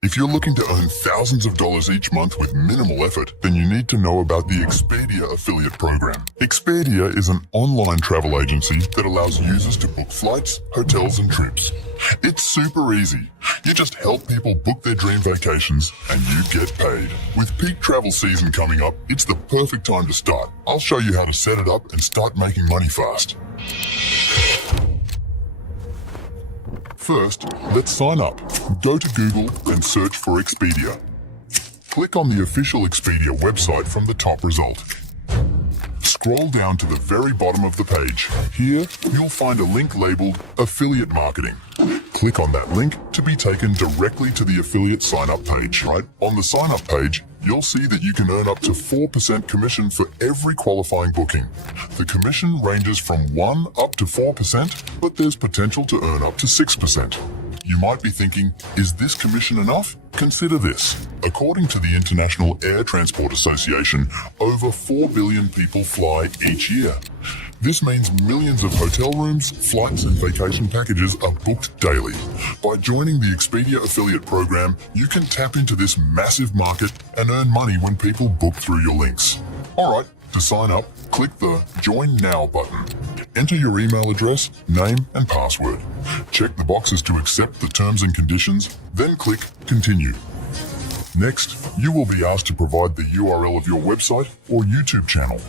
If you're looking to earn thousands of dollars each month with minimal effort, then you need to know about the Expedia affiliate program. Expedia is an online travel agency that allows users to book flights, hotels, and trips. It's super easy. You just help people book their dream vacations and you get paid. With peak travel season coming up, it's the perfect time to start. I'll show you how to set it up and start making money fast. First, let's sign up. Go to Google and search for Expedia. Click on the official Expedia website from the top result. Scroll down to the very bottom of the page. Here, you'll find a link labeled Affiliate Marketing. Click on that link to be taken directly to the affiliate sign-up page. Right on the sign-up page, you'll see that you can earn up to 4% commission for every qualifying booking. The commission ranges from 1 up to 4%, but there's potential to earn up to 6%. You might be thinking, is this commission enough? Consider this. According to the International Air Transport Association, over 4 billion people fly each year. This means millions of hotel rooms, flights, and vacation packages are booked daily. By joining the Expedia affiliate program, you can tap into this massive market and earn money when people book through your links. Alright, to sign up, click the Join Now button. Enter your email address, name, and password. Check the boxes to accept the terms and conditions, then click Continue. Next, you will be asked to provide the URL of your website or YouTube channel.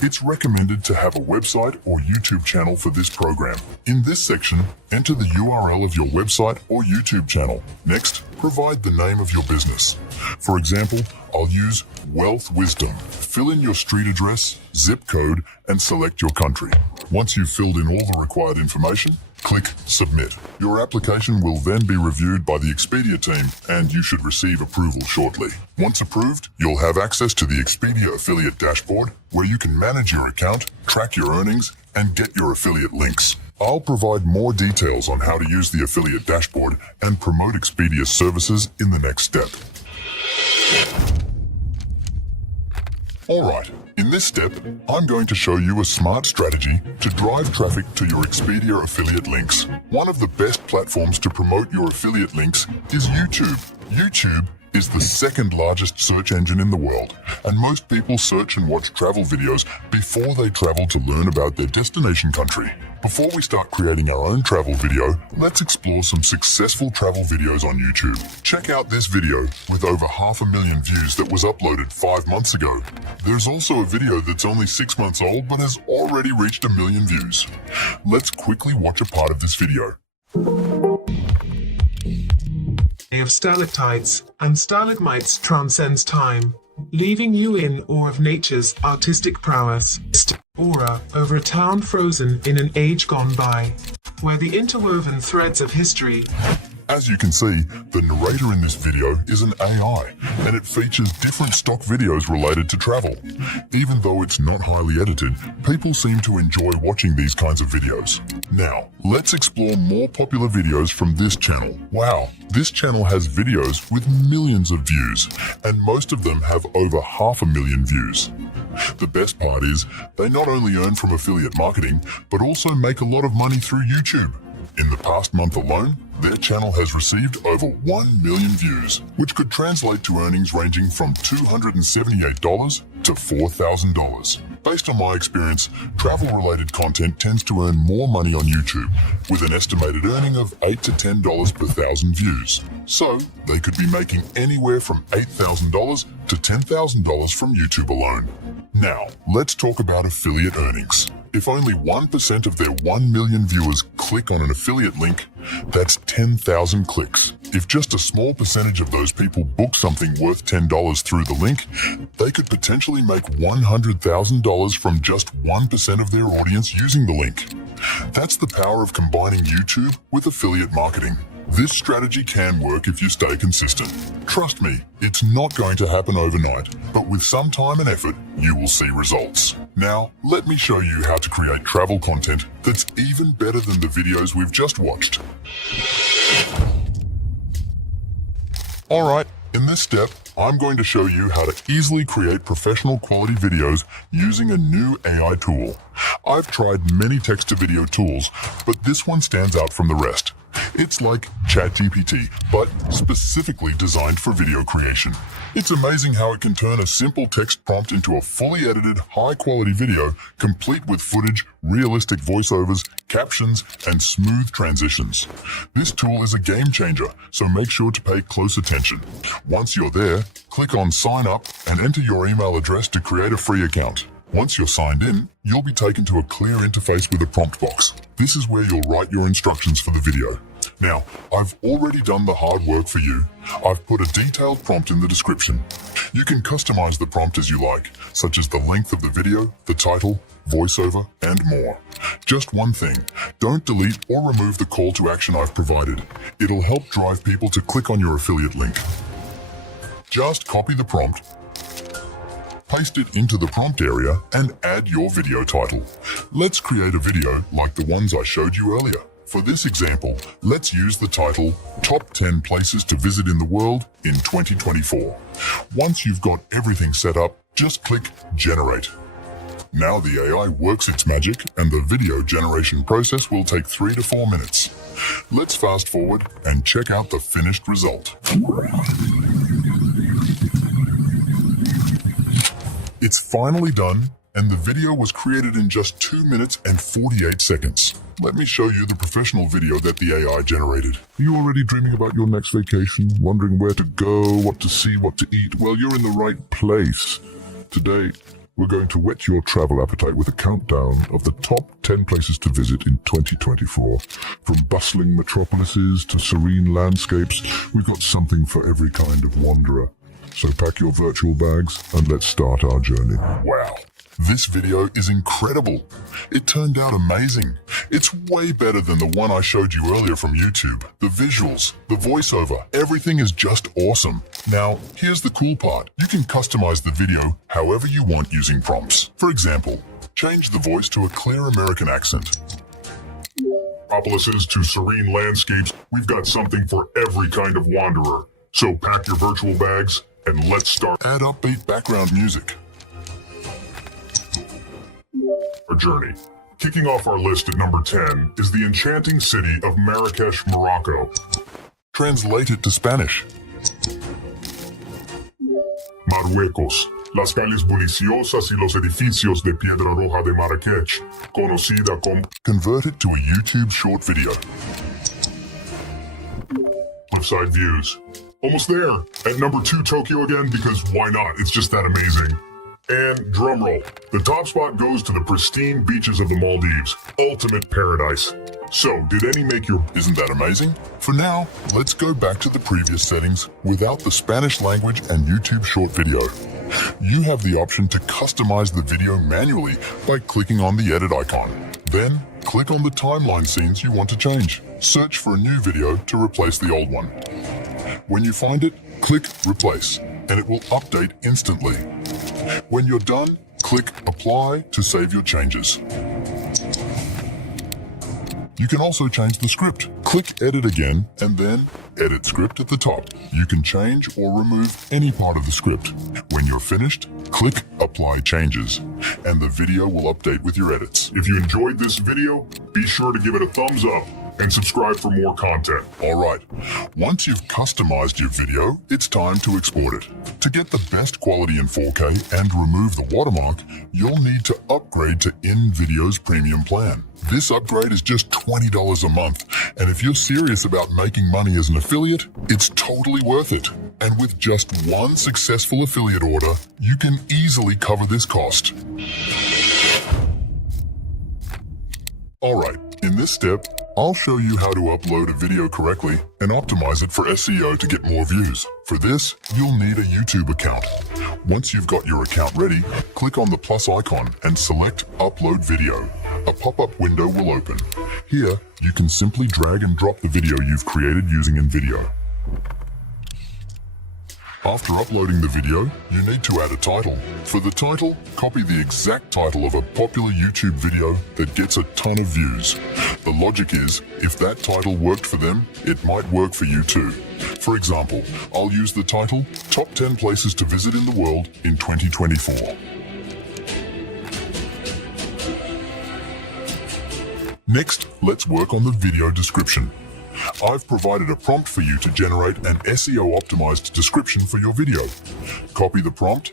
It's recommended to have a website or YouTube channel for this program. In this section, enter the URL of your website or YouTube channel. Next, provide the name of your business. For example, I'll use Wealth Wisdom. Fill in your street address, zip code, and select your country. Once you've filled in all the required information, click Submit. Your application will then be reviewed by the Expedia team, and you should receive approval shortly. Once approved, you'll have access to the Expedia affiliate dashboard, where you can manage your account, track your earnings, and get your affiliate links. I'll provide more details on how to use the affiliate dashboard and promote Expedia's services in the next step. Alright, in this step, I'm going to show you a smart strategy to drive traffic to your Expedia affiliate links. One of the best platforms to promote your affiliate links is YouTube. YouTube is the second largest search engine in the world, and most people search and watch travel videos before they travel to learn about their destination country. Before we start creating our own travel video, let's explore some successful travel videos on YouTube. Check out this video with over 500,000 views that was uploaded 5 months ago. There's also a video that's only 6 months old but has already reached 1 million views. Let's quickly watch a part of this video. Of stalactites and stalagmites transcends time, leaving you in awe of nature's artistic prowess. Aura over a town frozen in an age gone by, where the interwoven threads of history. As you can see, the narrator in this video is an AI, and it features different stock videos related to travel. Even though it's not highly edited, people seem to enjoy watching these kinds of videos. Now, let's explore more popular videos from this channel. Wow, this channel has videos with millions of views, and most of them have over 500,000 views. The best part is, they not only earn from affiliate marketing, but also make a lot of money through YouTube. In the past month alone, their channel has received over 1 million views, which could translate to earnings ranging from $278 to $4,000. Based on my experience, travel-related content tends to earn more money on YouTube, with an estimated earning of $8 to $10 per 1,000 views. So, they could be making anywhere from $8,000 to $10,000 from YouTube alone. Now, let's talk about affiliate earnings. If only 1% of their 1 million viewers click on an affiliate link, that's 10,000 clicks. If just a small percentage of those people book something worth $10 through the link, they could potentially make $100,000 from just 1% of their audience using the link. That's the power of combining YouTube with affiliate marketing. This strategy can work if you stay consistent. Trust me, it's not going to happen overnight, but with some time and effort, you will see results. Now, let me show you how to create travel content that's even better than the videos we've just watched. Alright, in this step, I'm going to show you how to easily create professional quality videos using a new AI tool. I've tried many text-to-video tools, but this one stands out from the rest. It's like ChatGPT, but specifically designed for video creation. It's amazing how it can turn a simple text prompt into a fully edited, high-quality video, complete with footage, realistic voiceovers, captions, and smooth transitions. This tool is a game changer, so make sure to pay close attention. Once you're there, click on Sign Up and enter your email address to create a free account. Once you're signed in, you'll be taken to a clear interface with a prompt box. This is where you'll write your instructions for the video. Now, I've already done the hard work for you. I've put a detailed prompt in the description. You can customize the prompt as you like, such as the length of the video, the title, voiceover, and more. Just one thing, don't delete or remove the call to action I've provided. It'll help drive people to click on your affiliate link. Just copy the prompt, paste it into the prompt area, and add your video title. Let's create a video like the ones I showed you earlier. For this example, let's use the title, Top 10 Places to Visit in the World in 2024. Once you've got everything set up, just click Generate. Now the AI works its magic, and the video generation process will take 3 to 4 minutes. Let's fast forward and check out the finished result. It's finally done, and the video was created in just 2 minutes and 48 seconds. Let me show you the professional video that the AI generated. Are you already dreaming about your next vacation? Wondering where to go, what to see, what to eat? Well, you're in the right place. Today, we're going to whet your travel appetite with a countdown of the top 10 places to visit in 2024. From bustling metropolises to serene landscapes, we've got something for every kind of wanderer. So pack your virtual bags and let's start our journey. Wow, this video is incredible. It turned out amazing. It's way better than the one I showed you earlier from YouTube. The visuals, the voiceover, everything is just awesome. Now, here's the cool part. You can customize the video however you want using prompts. For example, change the voice to a clear American accent. Metropolises to serene landscapes, we've got something for every kind of wanderer. So pack your virtual bags and let's start Add upbeat background music. our journey. Kicking off our list at number 10 is the enchanting city of Marrakesh, Morocco. Translate it to Spanish. Marruecos, las calles bulliciosas y los edificios de piedra roja de Marrakech, conocida como Convert it to a YouTube short video. cliffside views. Almost there. At number 2, Tokyo again, because why not? It's just that amazing. And drumroll, the top spot goes to the pristine beaches of the Maldives. Ultimate paradise. So, did any make your... Isn't that amazing? For now, let's go back to the previous settings without the Spanish language and YouTube short video. You have the option to customize the video manually by clicking on the edit icon. Then, click on the timeline scenes you want to change. Search for a new video to replace the old one. When you find it, click Replace, and it will update instantly. When you're done, click Apply to save your changes. You can also change the script. Click Edit again, and then Edit Script at the top. You can change or remove any part of the script. When you're finished, click Apply Changes, and the video will update with your edits. If you enjoyed this video, be sure to give it a thumbs up and subscribe for more content. Alright, once you've customized your video, it's time to export it. To get the best quality in 4K and remove the watermark, you'll need to upgrade to InVideo's premium plan. This upgrade is just $20 a month, and if you're serious about making money as an affiliate, it's totally worth it. And with just one successful affiliate order, you can easily cover this cost. Alright, in this step, I'll show you how to upload a video correctly and optimize it for SEO to get more views. For this, you'll need a YouTube account. Once you've got your account ready, click on the plus icon and select Upload Video. A pop-up window will open. Here, you can simply drag and drop the video you've created using InVideo. After uploading the video, you need to add a title. For the title, copy the exact title of a popular YouTube video that gets a ton of views. The logic is, if that title worked for them, it might work for you too. For example, I'll use the title, Top 10 Places to Visit in the World in 2024. Next, let's work on the video description. I've provided a prompt for you to generate an SEO-optimized description for your video. Copy the prompt,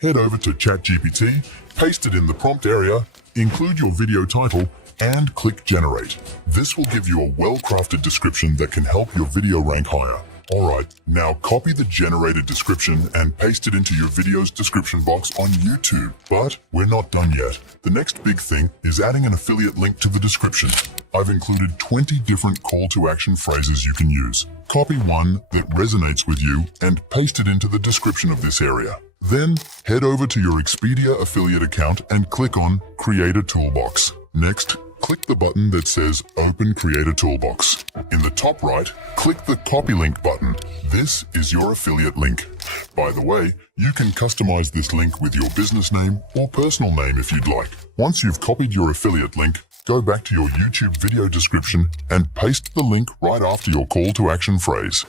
head over to ChatGPT, paste it in the prompt area, include your video title, and click Generate. This will give you a well-crafted description that can help your video rank higher. Alright, now copy the generated description and paste it into your video's description box on YouTube. But we're not done yet. The next big thing is adding an affiliate link to the description. I've included 20 different call to action phrases you can use. Copy one that resonates with you and paste it into the description of this area. Then head over to your Expedia affiliate account and click on Create a Toolbox. Next, click the button that says Open Creator Toolbox. In the top right, click the Copy Link button. This is your affiliate link. By the way, you can customize this link with your business name or personal name if you'd like. Once you've copied your affiliate link, go back to your YouTube video description and paste the link right after your call to action phrase.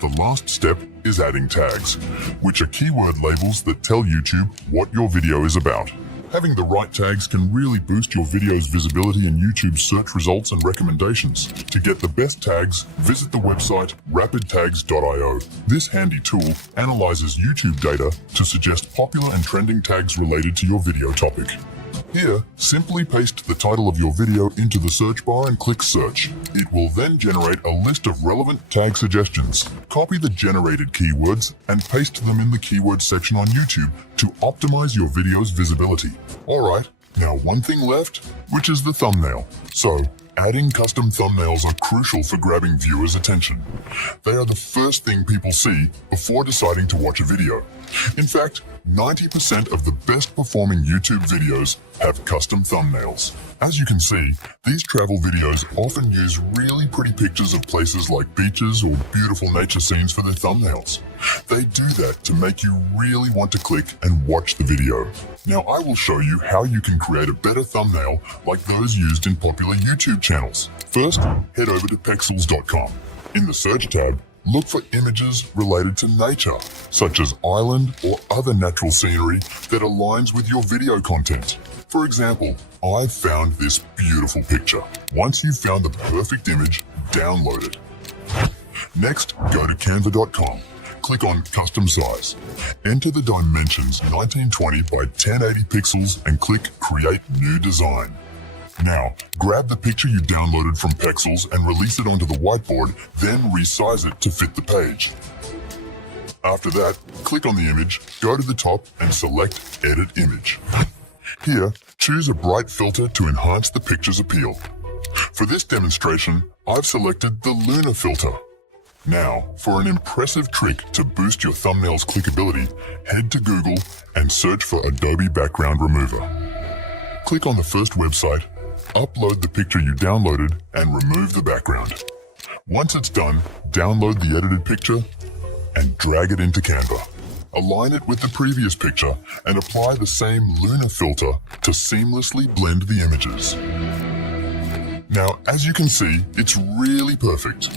The last step is adding tags, which are keyword labels that tell YouTube what your video is about. Having the right tags can really boost your video's visibility in YouTube's search results and recommendations. To get the best tags, visit the website rapidtags.io. This handy tool analyzes YouTube data to suggest popular and trending tags related to your video topic. Here, simply paste the title of your video into the search bar and click Search. It will then generate a list of relevant tag suggestions. Copy the generated keywords and paste them in the keyword section on YouTube to optimize your video's visibility. Alright, now one thing left, which is the thumbnail. So, adding custom thumbnails are crucial for grabbing viewers' attention. They are the first thing people see before deciding to watch a video. In fact, 90% of the best performing YouTube videos have custom thumbnails. As you can see, these travel videos often use really pretty pictures of places like beaches or beautiful nature scenes for their thumbnails. They do that to make you really want to click and watch the video. Now I will show you how you can create a better thumbnail like those used in popular YouTube channels. First, head over to Pexels.com. In the search tab, look for images related to nature, such as island or other natural scenery that aligns with your video content. For example, I've found this beautiful picture. Once you've found the perfect image, download it. Next, go to canva.com. Click on Custom Size. Enter the dimensions 1920 by 1080 pixels and click Create New Design. Now, grab the picture you downloaded from Pexels and release it onto the whiteboard, then resize it to fit the page. After that, click on the image, go to the top and select Edit Image. Here, choose a bright filter to enhance the picture's appeal. For this demonstration, I've selected the Lunar filter. Now, for an impressive trick to boost your thumbnail's clickability, head to Google and search for Adobe Background Remover. Click on the first website, upload the picture you downloaded, and remove the background. Once it's done, download the edited picture and drag it into Canva. Align it with the previous picture and apply the same Lunar filter to seamlessly blend the images. Now, as you can see, it's really perfect.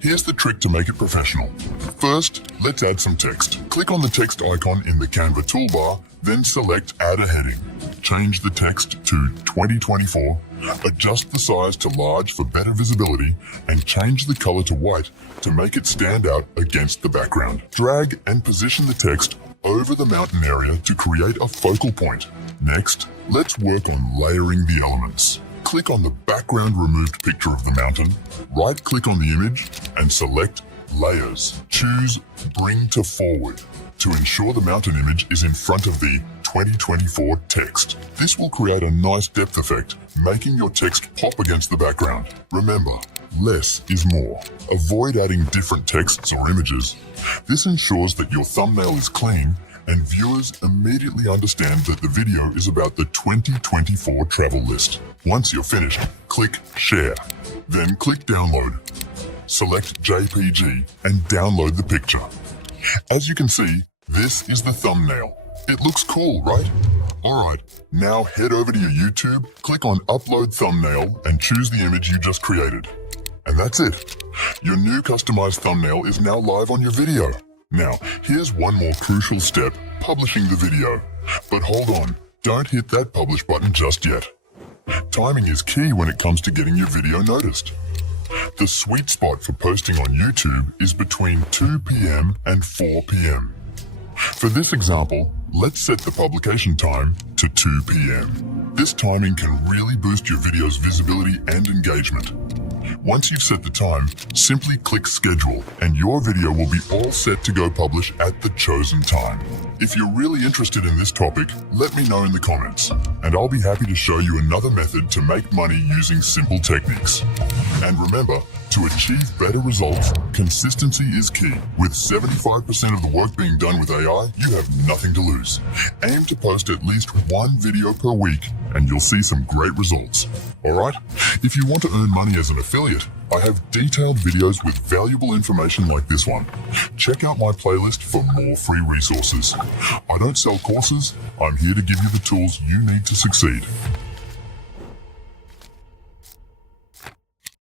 Here's the trick to make it professional. First, let's add some text. Click on the text icon in the Canva toolbar, then select Add a Heading. Change the text to 2024, adjust the size to large for better visibility, and change the color to white to make it stand out against the background. Drag and position the text over the mountain area to create a focal point. Next, let's work on layering the elements. Click on the background removed picture of the mountain, right-click on the image, and select Layers. Choose Bring to Forward to ensure the mountain image is in front of the 2024 text. This will create a nice depth effect, making your text pop against the background. Remember, less is more. Avoid adding different texts or images. This ensures that your thumbnail is clean and viewers immediately understand that the video is about the 2024 travel list. Once you're finished, click Share. Then click Download. Select JPG and download the picture. As you can see, this is the thumbnail. It looks cool, right? Alright, now head over to your YouTube, click on Upload Thumbnail and choose the image you just created. And that's it. Your new customized thumbnail is now live on your video. Now, here's one more crucial step, publishing the video. But hold on, don't hit that publish button just yet. Timing is key when it comes to getting your video noticed. The sweet spot for posting on YouTube is between 2 p.m. and 4 p.m. For this example, let's set the publication time to 2 p.m. This timing can really boost your video's visibility and engagement. Once you've set the time, simply click schedule and your video will be all set to go publish at the chosen time. If you're really interested in this topic, let me know in the comments, and I'll be happy to show you another method to make money using simple techniques. And remember, to achieve better results, consistency is key. With 75% of the work being done with AI, you have nothing to lose. Aim to post at least one video per week, and you'll see some great results. Alright? If you want to earn money as an affiliate, I have detailed videos with valuable information like this one. Check out my playlist for more free resources. I don't sell courses, I'm here to give you the tools you need to succeed.